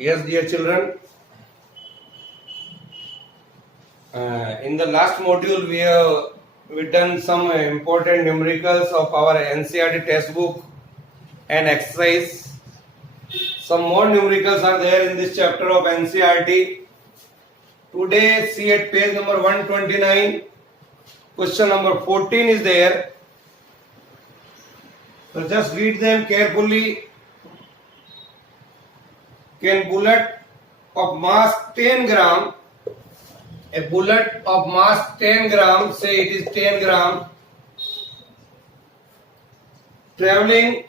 Yes, dear children, in the last module we done some important numericals of our NCERT textbook and exercise. Some more numericals are there in this chapter of NCERT. Today, see at page number 129, question number 14 is there. So just read them carefully. Can bullet of mass 10 gram, a bullet of mass 10 gram, say it is 10 gram, traveling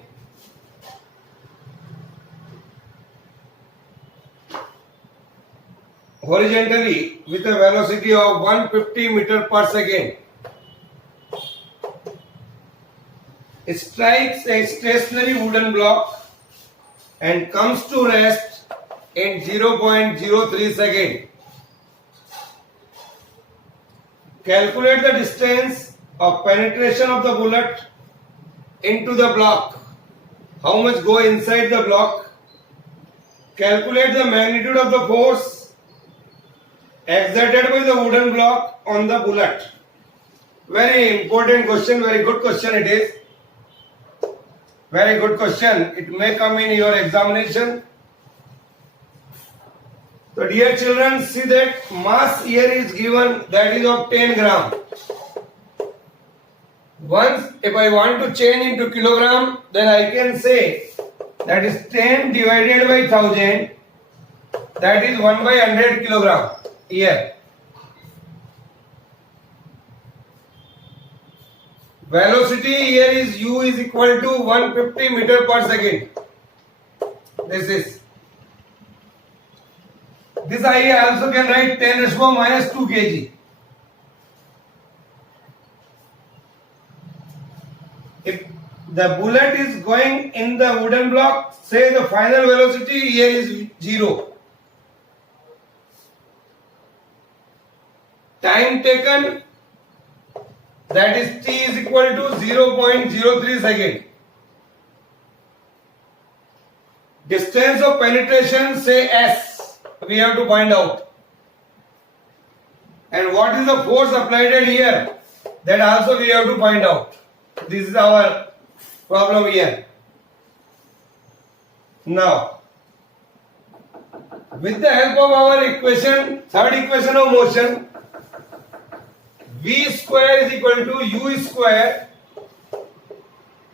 horizontally with a velocity of 150 meter per second, strikes a stationary wooden block and comes to rest in 0.03 second. Calculate the distance of penetration of the bullet into the block. How much go inside the block? Calculate the magnitude of the force exerted by the wooden block on the bullet. Very important question, very good question it is. Very good question. It may come in your examination. So dear children, see that mass here is given, that is of 10 gram. Once if I want to change into kilogram, then I can say that is 10 divided by 1000, that is 1 by 100 kilogram here. Velocity here is u is equal to 150 meter per second. This I also can write 10 raised to minus 2 kg. If the bullet is going in the wooden block, say the final velocity here is 0. Time taken, that is t is equal to 0.03 second. Distance of penetration, say s, we have to find out. And what is the force applied here, that also we have to find out. This is our problem here. Now, with the help of our equation, third equation of motion, v square is equal to u square.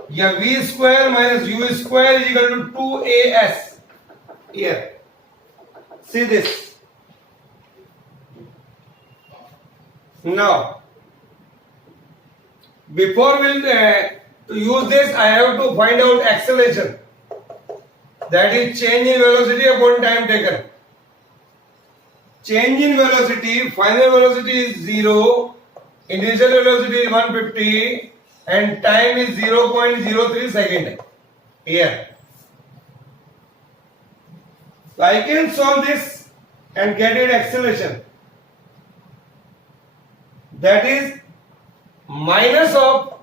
Yeah, v square minus u square is equal to 2as. Here, see this. Now, before we'll to use this, I have to find out acceleration. That is change in velocity upon time taken. Change in velocity, final velocity is 0, initial velocity is 150 and time is 0.03 second here. So I can solve this and get it acceleration. That is minus of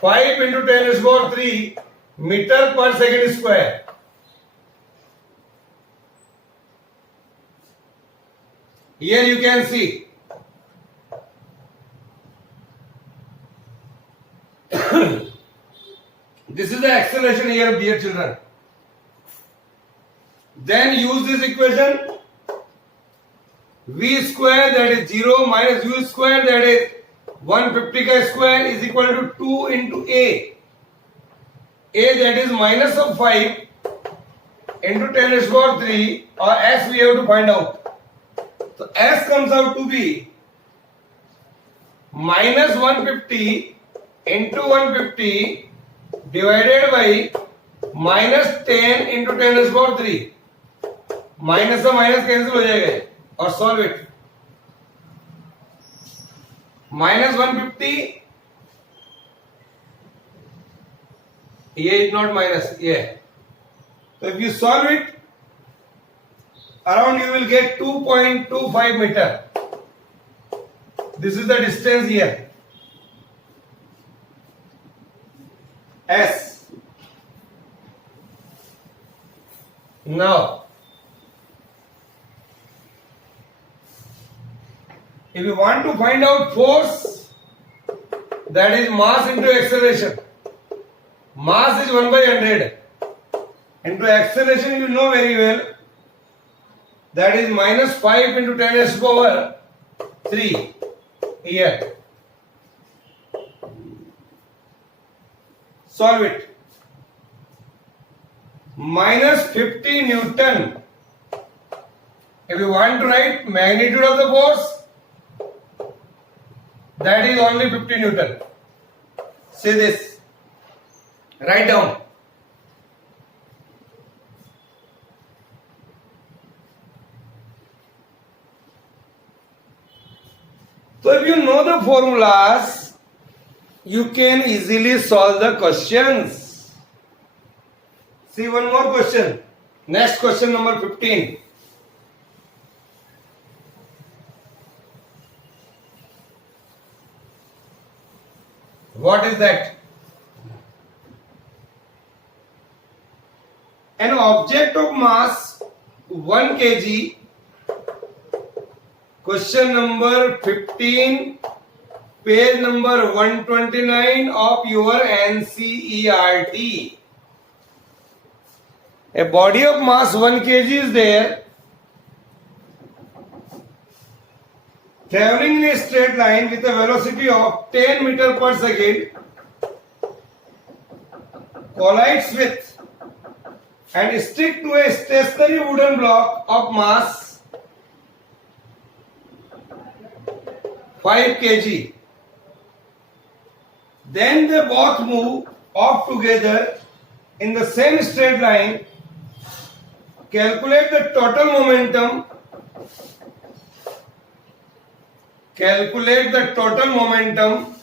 5 into 10 raised to 3 meter per second square. Here you can see this is the acceleration here, dear children. Then use this equation, v square, that is 0, minus u square, that is 150 ka square, is equal to 2 into a, that is minus of 5 into 10 raised to 3, or s we have to find out. So s comes out to be minus 150 into 150 divided by minus 10 into 10 raised to 3. Minus से minus cancel हो जाएगा और solve it. minus 150, ये is not minus, yeah. So if you solve it, around you will get 2.25 meter. This is the distance here. S. Now, If you want to find out force, that is mass into acceleration. Mass is 1 by 100. Into acceleration you know very well. That is minus 5 into 10 raised to power 3 here. Solve it. Minus 50 Newton. If you want to write magnitude of the force, that is only 50 Newton. Say this. Write down. So if you know the formulas, you can easily solve the questions. See one more question. Next question number 15. What is that? An object of mass 1 kg. Question number 15, page number 129 of your NCERT. A body of mass 1 kg is there, traveling in a straight line with a velocity of 10 meter per second, collides with and stick to a stationary wooden block of mass 5 kg. Then they both move off together in the same straight line. Calculate the total momentum. Calculate the total momentum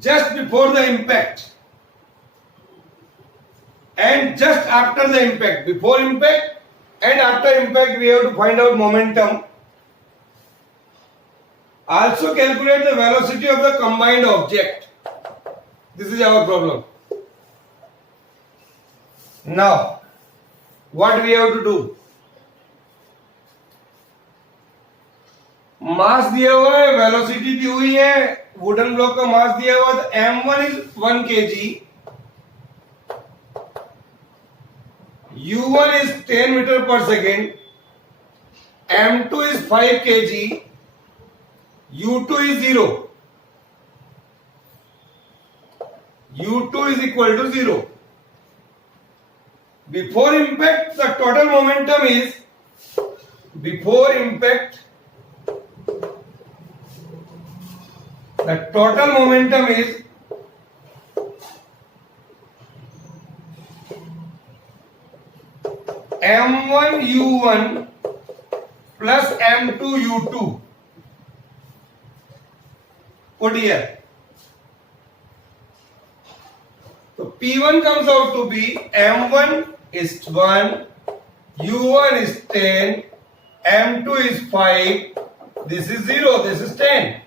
just before the impact and just after the impact. Before impact and after impact we have to find out momentum. Also calculate the velocity of the combined object. This is our problem. Now, what we have to do? मास दिया हुआ है, velocity दी हुई है, wooden block का मास दिया हुआ है, m1 is 1 kg, u1 is 10 meter per second, m2 is 5 kg, u2 is 0. u2 is equal to 0. Before impact, the total momentum is, before impact, the total momentum is m1 u1 plus m2 u2. Put here. So P1 comes out to be m1 is 1, u1 is 10, m2 is 5, this is 0, this is 10.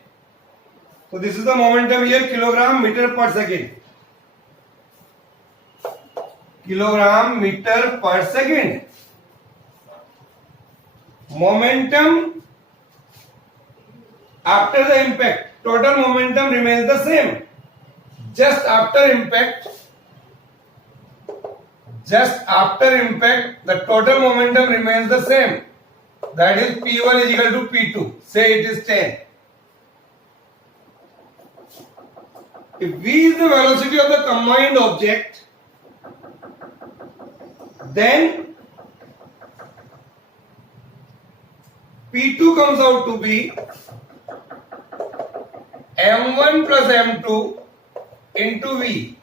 So this is the momentum here, kilogram meter per second. Kilogram meter per second. Momentum after the impact, total momentum remains the same. Just after impact, the total momentum remains the same. That is P1 is equal to P2. Say it is 10. If V is the velocity of the combined object, then P2 comes out to be m1 plus m2 into V.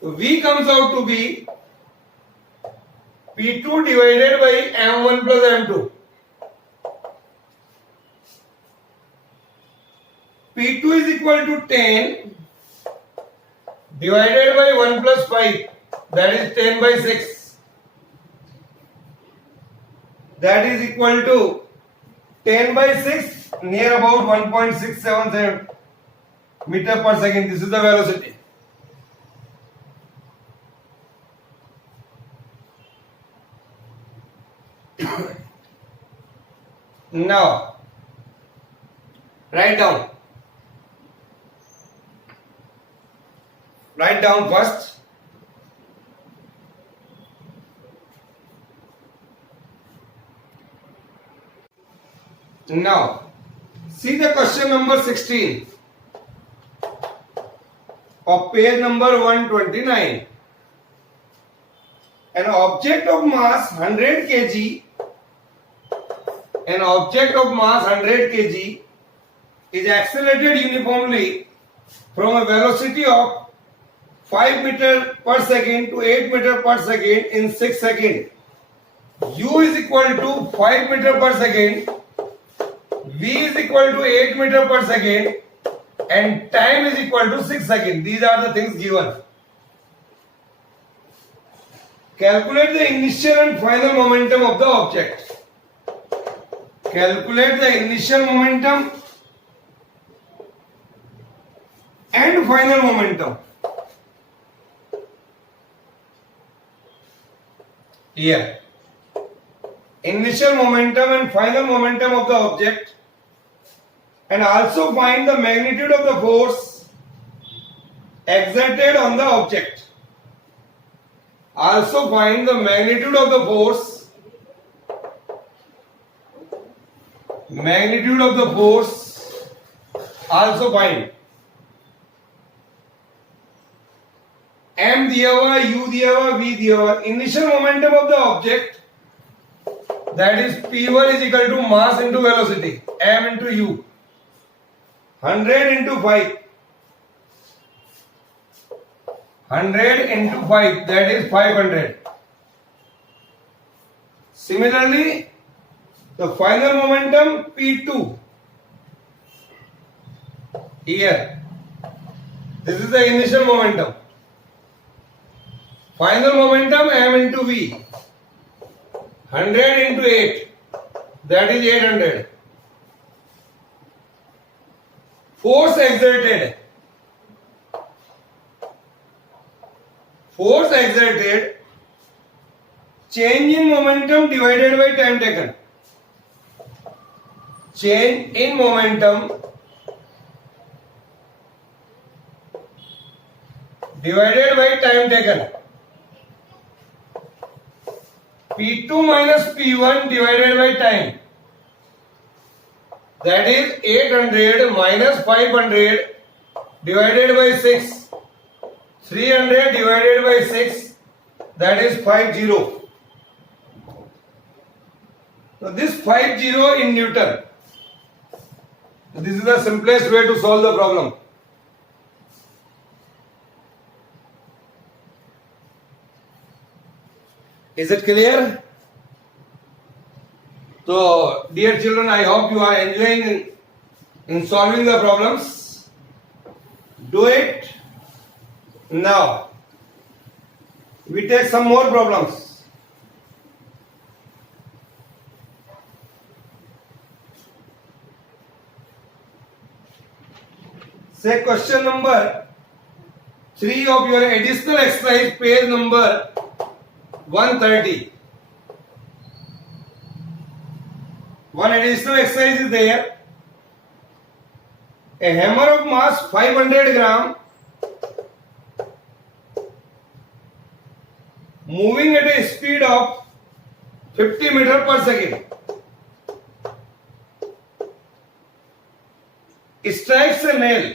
So V comes out to be P2 divided by m1 plus m2. P2 is equal to 10 divided by 1 plus 5, that is 10 by 6. That is equal to 10 by 6, near about 1.677 meter per second. This is the velocity. Now, write down. Write down first. Now, see the question number 16 of page number 129. An object of mass 100 kg, is accelerated uniformly from a velocity of 5 meter per second to 8 meter per second in 6 seconds. U is equal to 5 meter per second, V is equal to 8 meter per second, and time is equal to 6 seconds. These are the things given. Calculate the initial and final momentum of the object. Calculate the initial momentum and final momentum. Here, initial momentum and final momentum of the object, and also find the magnitude of the force exerted on the object. Also find the magnitude of the force, also find. M दिया हुआ, U दिया हुआ, V दिया हुआ. Initial momentum of the object, that is P1 is equal to mass into velocity, M into U. 100 into 5. 100 into 5, that is 500. Similarly, the final momentum P2. Here, this is the initial momentum. Final momentum M into V. 100 into 8, that is 800. Force exerted. Change in momentum divided by time taken. Change in momentum divided by time taken. P2 minus P1 divided by time. That is 800 minus 500 divided by 6. 300 divided by 6, that is 50. So this 50 in Newton. This is the simplest way to solve the problem. Is it clear? So, dear children, I hope you are enjoying in solving the problems. Do it. Now, we take some more problems. Say question number 3 of your additional exercise, page number 130. One additional exercise is there. A hammer of mass 500 gram moving at a speed of 50 meter per second strikes a nail.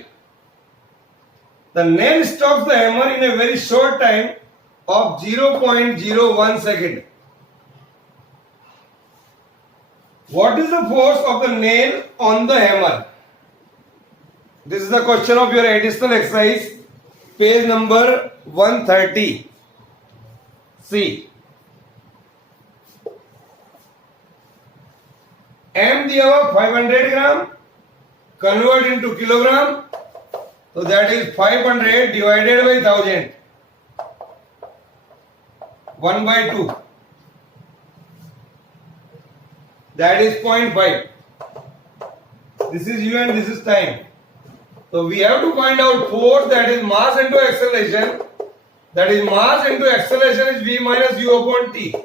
The nail stops the hammer in a very short time of 0.01 second. What is the force of the nail on the hammer? This is the question of your additional exercise, page number 130. See, M दिया हुआ 500 ग्राम, convert into kilogram, so that is 500 divided by 1000, 1 by 2, that is 0.5. This is U and this is time. So we have to find out force, that is mass into acceleration. That is mass into acceleration is V minus U upon T.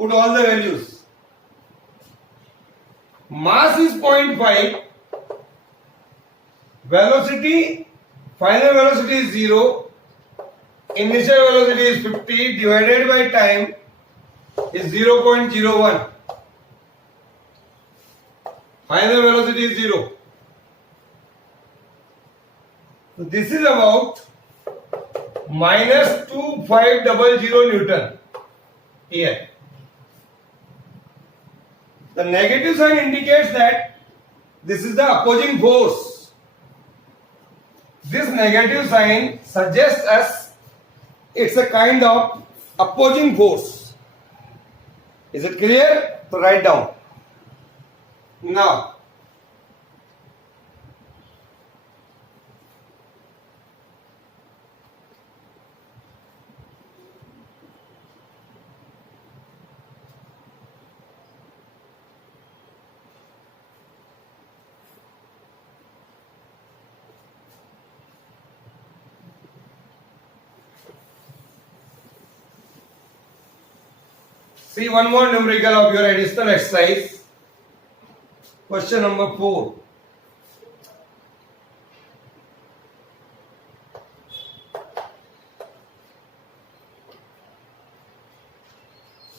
Put all the values. Mass is 0.5. Velocity, final velocity is 0. Initial velocity is 50 divided by time is 0.01. Final velocity is 0. So this is about minus 2500 Newton here. The negative sign indicates that this is the opposing force. This negative sign suggests us it's a kind of opposing force. Is it clear? So write down. Now, see one more numerical of your additional exercise. Question number 4.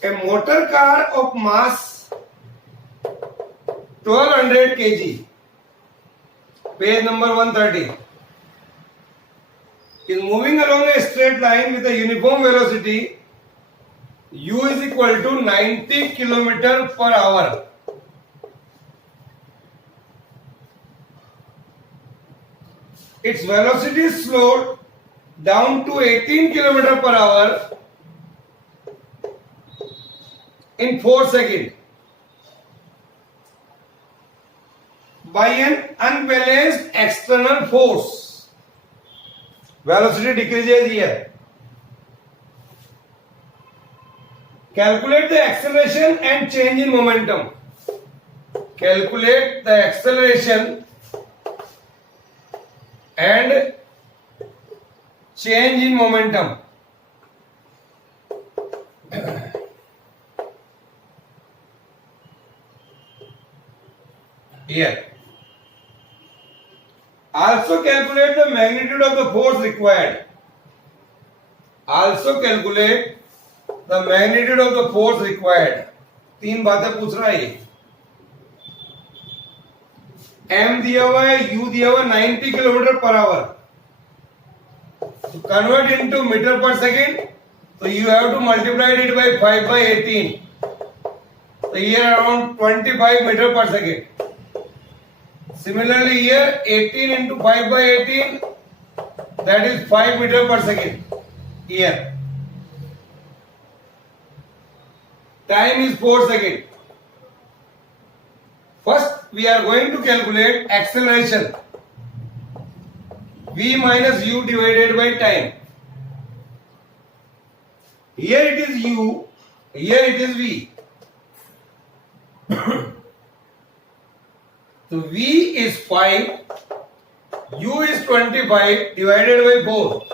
A motor car of mass 1200 kg, page number 130, is moving along a straight line with a uniform velocity u is equal to 90 km per hour. Its velocity is slowed down to 18 km per hour in 4 seconds by an unbalanced external force. Velocity decreases here. Calculate the acceleration and change in momentum. Calculate the acceleration and change in momentum. Here. Also calculate the magnitude of the force required. Also calculate the magnitude of the force required. 3 बातें पूछ रहा है. M दिया हुआ है, U दिया हुआ 90 kilometre per hour. To convert into meter per second, so you have to multiply it by 5 by 18. So here around 25 meter per second. Similarly here 18 into 5 by 18, that is 5 meter per second. Here. Time is 4 seconds. First, we are going to calculate acceleration. V minus u divided by time. Here it is u, here it is v. So v is 5, u is 25 divided by 4.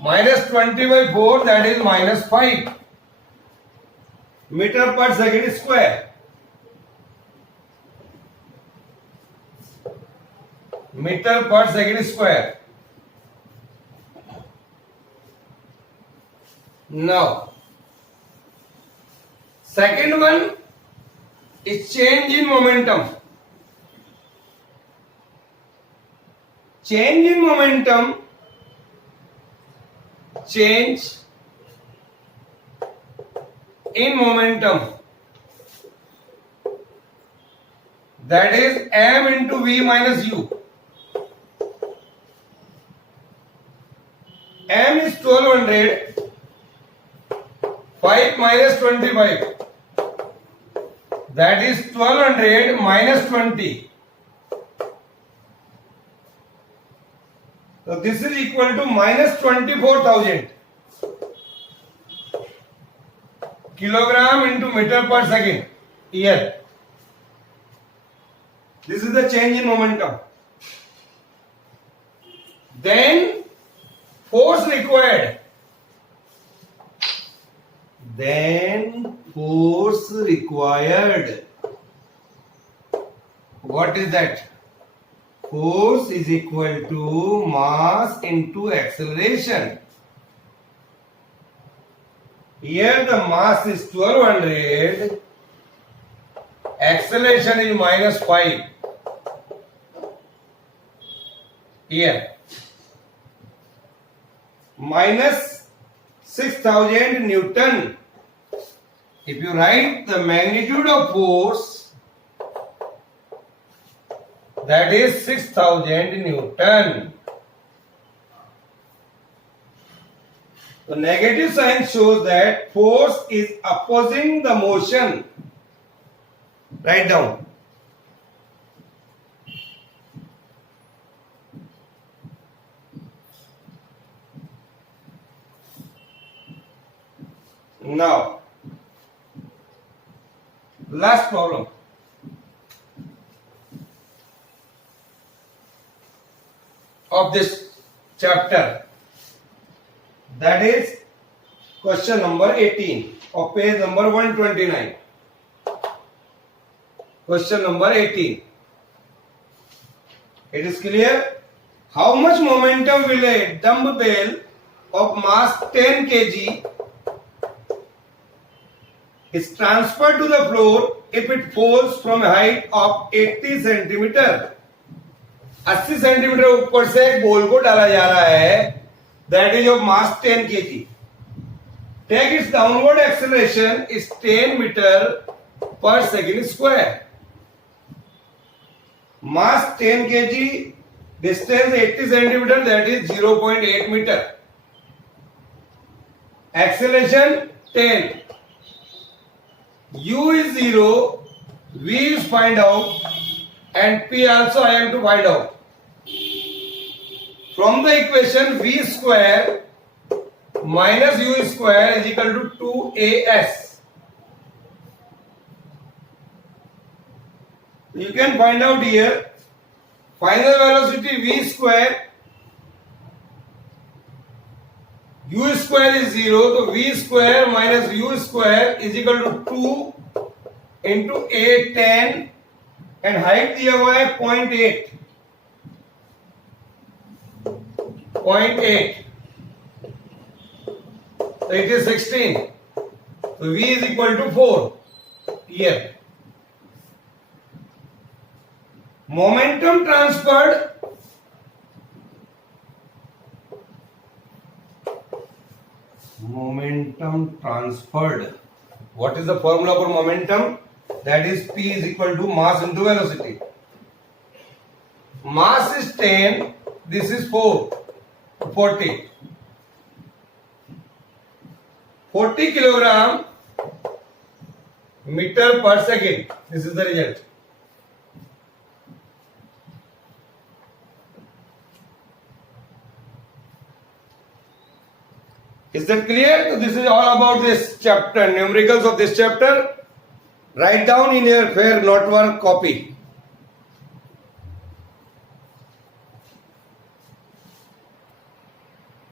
Minus 20 by 4, that is minus 5. Meter per second square. Meter per second square. Now, second one is change in momentum. Change in momentum, change in momentum, that is m into v minus u. M is 1200, 5 minus 25, that is 1200 minus 20. So this is equal to minus 24,000 kilogram into meter per second. Here. This is the change in momentum. Then force required. Then force required. What is that? Force is equal to mass into acceleration. Here the mass is 1200, acceleration is -5. Here minus 6000 Newton. If you write the magnitude of force, that is 6000 Newton. The negative sign shows that force is opposing the motion. Write down. Now, last problem. Of this chapter, that is question number 18 of page number 129. Question number 18. It is clear. How much momentum will a dumbbell of mass 10 kg is transferred to the floor if it falls from a height of 80 centimeter? 80 centimetre ऊपर से एक ball को डाला जा रहा है, that is of mass 10 kg. Take its downward acceleration is 10 metre per second square. Mass 10 kg, distance 80 centimetre, that is 0.8 metre. Acceleration 10. U is 0, V is find out, and P also I am to find out. From the equation V square minus U square is equal to 2AS. You can find out here final velocity V square. U square is 0, so V square minus U square is equal to 2 into 8 10, and height दिया हुआ है 0.8. 0.8. So it is 16. So V is equal to 4 here. Momentum transferred. Momentum transferred. What is the formula for momentum? That is P is equal to mass into velocity. Mass is 10. This is 4. 40. 40 kilogram meter per second. This is the result. Is that clear? So this is all about this chapter, numericals of this chapter. Write down in your fair notework copy.